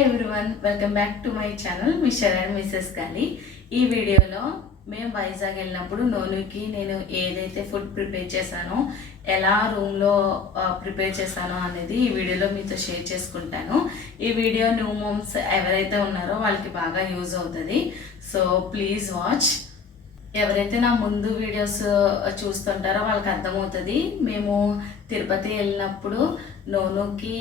Hi everyone, welcome back to my channel Mr and Mrs Gali. ఈ వీడియోలో మేము వైజాగ్ వెళ్ళినప్పుడు నోనుకి నేను ఏదైతే ఫుడ్ ప్రిపేర్ చేశానో, ఎలా రూమ్లో ప్రిపేర్ చేశానో అనేది ఈ వీడియోలో మీతో షేర్ చేసుకుంటాను. ఈ వీడియో న్యూ మామ్స్ ఎవరైతే ఉన్నారో వాళ్ళకి బాగా యూజ్ అవుతుంది. So please watch. ఎవరైతే నా ముందు వీడియోస్ చూస్తుంటారో వాళ్ళకి అర్థమవుతుంది. మేము తిరుపతి వెళ్ళినప్పుడు నోనుకి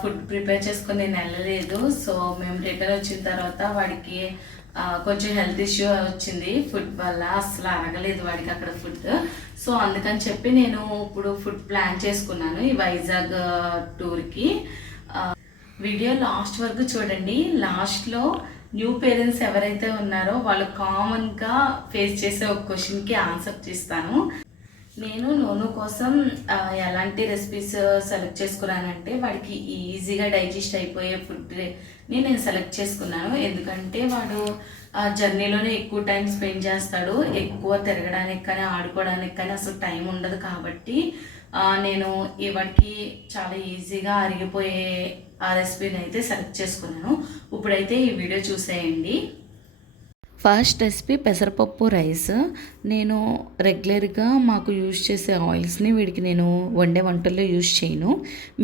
ఫుడ్ ప్రిపేర్ చేసుకొని నేను వెళ్ళలేదు. సో మేము రిటర్న్ వచ్చిన తర్వాత వాడికి కొంచెం హెల్త్ ఇష్యూ వచ్చింది. ఫుడ్ వల్ల అసలు అరగలేదు వాడికి అక్కడ ఫుడ్. సో అందుకని చెప్పి నేను ఇప్పుడు ఫుడ్ ప్లాన్ చేసుకున్నాను ఈ వైజాగ్ టూర్కి. వీడియో లాస్ట్ వరకు చూడండి. లాస్ట్లో న్యూ పేరెంట్స్ ఎవరైతే ఉన్నారో వాళ్ళు కామన్గా ఫేస్ చేసే ఒక క్వశ్చన్కి ఆన్సర్ చేస్తాను. నేను నోను కోసం ఎలాంటి రెసిపీస్ సెలెక్ట్ చేసుకున్నానంటే వాడికి ఈజీగా డైజెస్ట్ అయిపోయే ఫుడ్ని నేను సెలెక్ట్ చేసుకున్నాను. ఎందుకంటే వాడు జర్నీలోనే ఎక్కువ టైం స్పెండ్ చేస్తాడు. ఎక్కువ తిరగడానికి కానీ ఆడుకోవడానికి కానీ అసలు టైం ఉండదు. కాబట్టి నేను వాడికి చాలా ఈజీగా అరిగిపోయే ఆ రెసిపీని అయితే సెలెక్ట్ చేసుకున్నాను. ఇప్పుడైతే ఈ వీడియో చూసేయండి. ఫస్ట్ రెసిపీ పెసరపప్పు రైస్. నేను రెగ్యులర్గా మాకు యూజ్ చేసే ఆయిల్స్ని వీడికి నేను వండే వంటల్లో యూజ్ చేయను.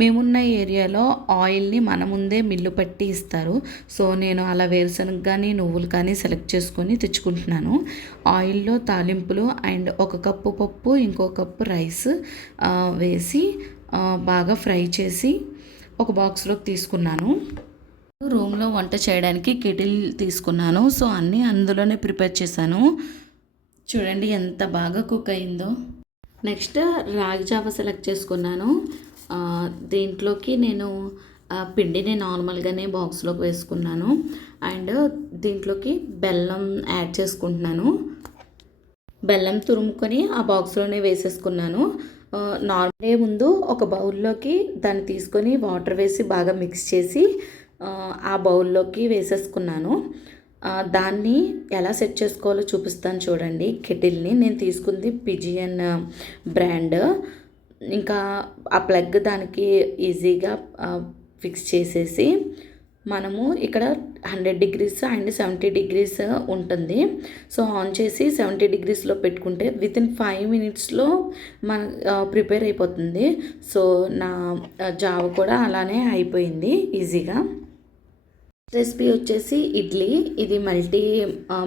మేమున్న ఏరియాలో ఆయిల్ని మన ముందే మిల్లు పట్టి ఇస్తారు. సో నేను అలా వేరుశనగ కానీ నువ్వులు కానీ సెలెక్ట్ చేసుకొని తెచ్చుకుంటున్నాను. ఆయిల్లో తాలింపులు అండ్ 1 కప్పు పప్పు, ఇంకో కప్పు రైస్ వేసి బాగా ఫ్రై చేసి ఒక బాక్స్లోకి తీసుకున్నాను. రూమ్లో వంట చేయడానికి కెటిల్ తీసుకున్నాను. సో అన్నీ అందులోనే ప్రిపేర్ చేశాను. చూడండి ఎంత బాగా కుక్ అయిందో. నెక్స్ట్ రాగి జావ సెలెక్ట్ చేసుకున్నాను. దీంట్లోకి నేను పిండిని నార్మల్గానే బాక్స్లోకి వేసుకున్నాను. అండ్ దీంట్లోకి బెల్లం యాడ్ చేసుకుంటున్నాను. బెల్లం తురుముకొని ఆ బాక్స్లోనే వేసేసుకున్నాను. నార్మల్ ముందు ఒక బౌల్లోకి దాన్ని తీసుకొని వాటర్ వేసి బాగా మిక్స్ చేసి ఆ బౌల్లోకి వేసేసుకున్నాను. దాన్ని ఎలా సెట్ చేసుకోవాలో చూపిస్తాను చూడండి. కెటిల్ని నేను తీసుకుంది పిజియన్ బ్రాండ్. ఇంకా ఆ ప్లగ్ దానికి ఈజీగా ఫిక్స్ చేసేసి మనము ఇక్కడ 100 degrees అండ్ 70 degrees ఉంటుంది. సో ఆన్ చేసి 70 degreesలో పెట్టుకుంటే వితిన్ 5 minutesలో మన ప్రిపేర్ అయిపోతుంది. సో నా జావ కూడా అలానే అయిపోయింది ఈజీగా. రెసిపీ వచ్చేసి ఇడ్లీ. ఇది మల్టీ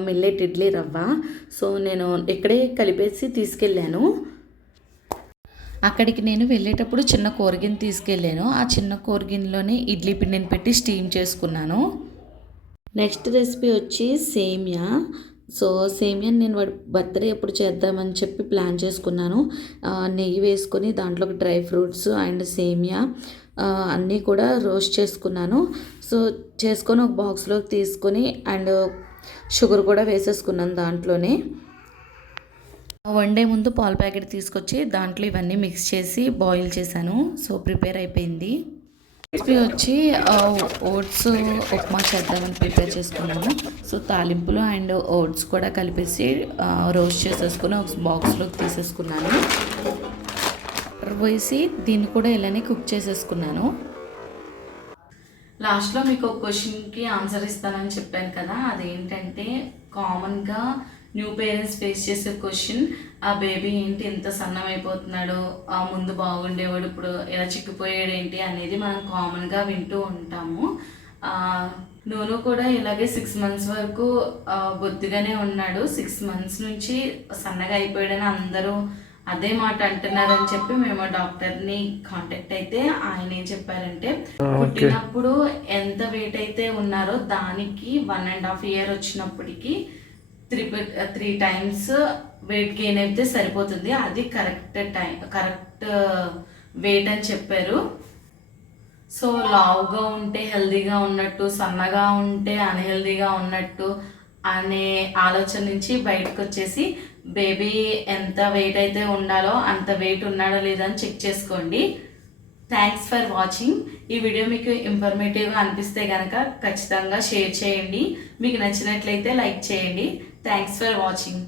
మిల్లెట్ ఇడ్లీ రవ్వ. సో నేను ఇక్కడే కలిపేసి తీసుకెళ్ళాను. అక్కడికి నేను వెళ్ళేటప్పుడు చిన్న కూరగిన్నె తీసుకెళ్ళాను. ఆ చిన్న కూరగిన్నెలోనే ఇడ్లీ పిండిని పెట్టి స్టీమ్ చేసుకున్నాను. నెక్స్ట్ రెసిపీ వచ్చి సేమియా. సో సేమియాని నేను వాడి బర్త్డే ఎప్పుడు చేద్దామని చెప్పి ప్లాన్ చేసుకున్నాను. నెయ్యి వేసుకొని దాంట్లోకి డ్రై ఫ్రూట్స్ అండ్ సేమియా అన్నీ కూడా రోస్ట్ చేసుకున్నాను. సో చేసుకొని ఒక బాక్స్లోకి తీసుకొని అండ్ షుగర్ కూడా వేసేసుకున్నాను దాంట్లోనే. వండే ముందు పాల ప్యాకెట్ తీసుకొచ్చి దాంట్లో ఇవన్నీ మిక్స్ చేసి బాయిల్ చేశాను. సో ప్రిపేర్ అయిపోయింది. రెసిపీ వచ్చి ఓట్స్ ఉప్మా చేద్దామని ప్రిపేర్ చేసుకున్నాను. సో తాలింపులు అండ్ ఓట్స్ కూడా కలిపేసి రోస్ట్ చేసేసుకుని ఒక బాక్స్లోకి తీసేసుకున్నాను. వేసి దీన్ని కూడా ఇలానే కుక్ చేసేసుకున్నాను. లాస్ట్లో మీకు ఒక క్వశ్చన్కి ఆన్సర్ ఇస్తానని చెప్పాను కదా, అదేంటంటే కామన్గా న్యూ పేరెంట్స్ ఫేస్ చేసే క్వశ్చన్, ఆ బేబీ ఏంటి ఇంత సన్నం అయిపోతున్నాడు, ముందు బాగుండేవాడు ఇప్పుడు ఇలా చిక్కిపోయాడు ఏంటి అనేది మనం కామన్గా వింటూ ఉంటాము. నోను కూడా ఇలాగే 6 months వరకు బొద్దుగానే ఉన్నాడు. 6 months నుంచి సన్నగా అయిపోయాడని అందరూ అదే మాట అంటున్నారని చెప్పి మేము డాక్టర్ని కాంటాక్ట్ అయితే ఆయన ఏం చెప్పారంటే, పుట్టినప్పుడు ఎంత వెయిట్ అయితే ఉన్నారో దానికి 1.5 year వచ్చినప్పటికీ 3 times వెయిట్ గెయిన్ అయితే సరిపోతుంది. అది కరెక్ట్ వెయిట్ అని చెప్పారు. సో లావుగా ఉంటే హెల్దీగా ఉన్నట్టు, సన్నగా ఉంటే అన్హెల్దీగా ఉన్నట్టు అనే ఆలోచన నుంచి బయటకు వచ్చేసి బేబీ ఎంత వెయిట్ అయితే ఉండాలో అంత వెయిట్ ఉన్నాడో లేదని చెక్ చేసుకోండి. Thanks for watching. ఈ వీడియో మీకు ఇన్ఫర్మేటివ్గా అనిపిస్తే కనుక ఖచ్చితంగా షేర్ చేయండి. మీకు నచ్చినట్లయితే లైక్ చేయండి. Thanks for watching.